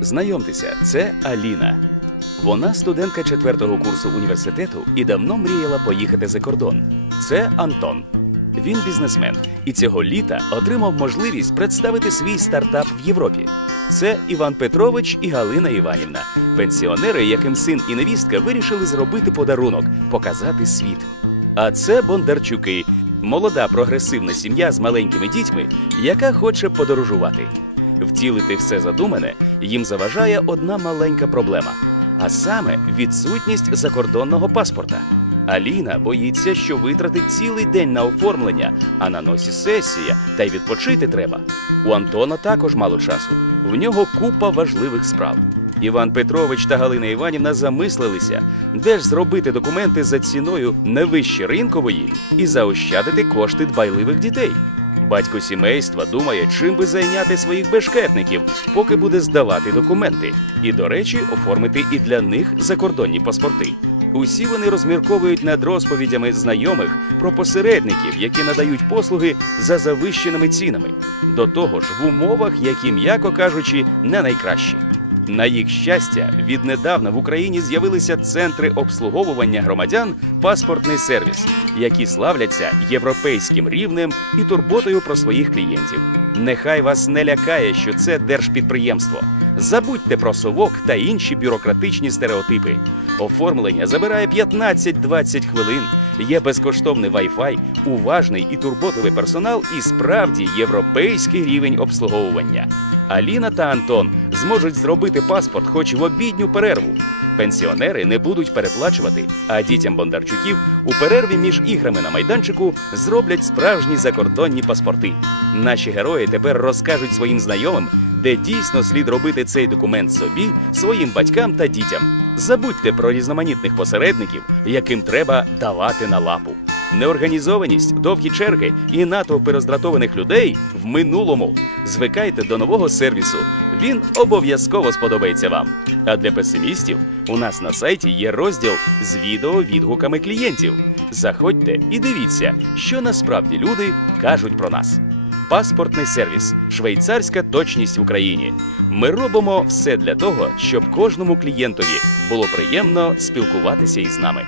Знайомтеся, це Аліна. Вона студентка четвертого курсу університету і давно мріяла поїхати за кордон. Це Антон. Він бізнесмен і цього літа отримав можливість представити свій стартап в Європі. Це Іван Петрович і Галина Іванівна, пенсіонери, яким син і невістка вирішили зробити подарунок, показати світ. А це Бондарчуки, молода прогресивна сім'я з маленькими дітьми, яка хоче подорожувати. Втілити все задумане їм заважає одна маленька проблема, а саме відсутність закордонного паспорта. Аліна боїться, що витратить цілий день на оформлення, а на носі сесія, та й відпочити треба. У Антона також мало часу. В нього купа важливих справ. Іван Петрович та Галина Іванівна замислилися, де ж зробити документи за ціною не вище ринкової і заощадити кошти дбайливих дітей. Батько сімейства думає, чим би зайняти своїх бешкетників, поки буде здавати документи, і, до речі, оформити і для них закордонні паспорти. Усі вони розмірковують над розповідями знайомих про посередників, які надають послуги за завищеними цінами. До того ж, в умовах, які, м'яко кажучи, не найкращі. На їх щастя, віднедавна в Україні з'явилися центри обслуговування громадян паспортний сервіс, які славляться європейським рівнем і турботою про своїх клієнтів. Нехай вас не лякає, що це держпідприємство. Забудьте про совок та інші бюрократичні стереотипи. Оформлення забирає 15-20 хвилин. Є безкоштовний Wi-Fi, уважний і турботливий персонал і справді європейський рівень обслуговування. Аліна та Антон зможуть зробити паспорт хоч в обідню перерву. Пенсіонери не будуть переплачувати, а дітям Бондарчуків у перерві між іграми на майданчику зроблять справжні закордонні паспорти. Наші герої тепер розкажуть своїм знайомим, де дійсно слід робити цей документ собі, своїм батькам та дітям. Забудьте про різноманітних посередників, яким треба давати на лапу. Неорганізованість, довгі черги і натовпи роздратованих людей в минулому. Звикайте до нового сервісу. Він обов'язково сподобається вам. А для песимістів у нас на сайті є розділ з відео відгуками клієнтів. Заходьте і дивіться, що насправді люди кажуть про нас. Паспортний сервіс, швейцарська точність в Україні. Ми робимо все для того, щоб кожному клієнтові було приємно спілкуватися із нами.